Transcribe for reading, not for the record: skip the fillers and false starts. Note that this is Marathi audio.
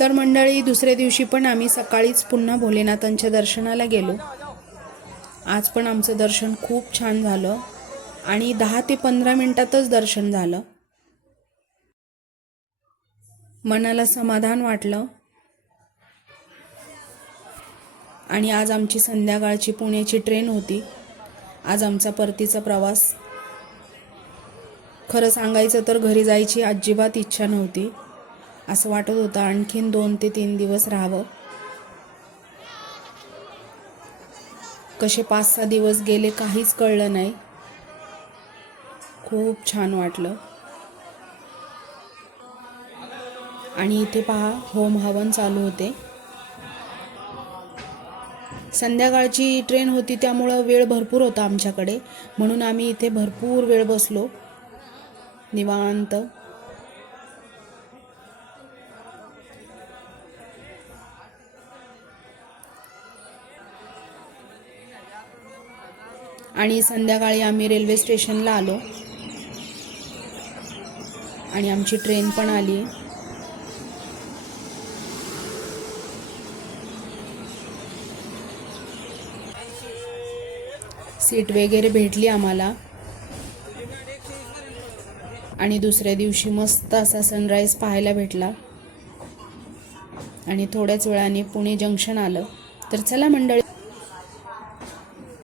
तर मंडळी, दुसऱ्या दिवशी पण आम्ही सकाळीच पुन्हा भोलेनाथांच्या दर्शनाला गेलो. आज पण आमचं दर्शन खूप छान झालं आणि 10 ते 15 मिनिटातच दर्शन झालं. मनाला समाधान वाटलं. आणि आज आमची संध्याकाळची पुण्याची ट्रेन होती. आज आमचा परतीचा प्रवास. खरं सांगायचं तर घरी जायची अजिबात इच्छा नव्हती. असं वाटत होतं आणखीन 2 ते 3 दिवस राहावं. कसे 5-6 दिवस गेले काहीच कळलं नाही. खूप छान वाटलं. आणि इथे पहा, होम हवन चालू होते. संध्याकाळची ट्रेन होती त्यामुळं वेळ भरपूर होता आमच्याकडे, म्हणून आम्ही इथे भरपूर वेळ बसलो निवांत. आणि संध्याकाळी आम्ही रेल्वे स्टेशनला आलो आणि आमची ट्रेन पण आली. सीट वगैरे भेटली आम्हाला आणि दुसऱ्या दिवशी मस्त असा सनराईज पाहायला भेटला. आणि थोड्याच वेळाने पुणे जंक्शन आलं. तर चला मंडळी,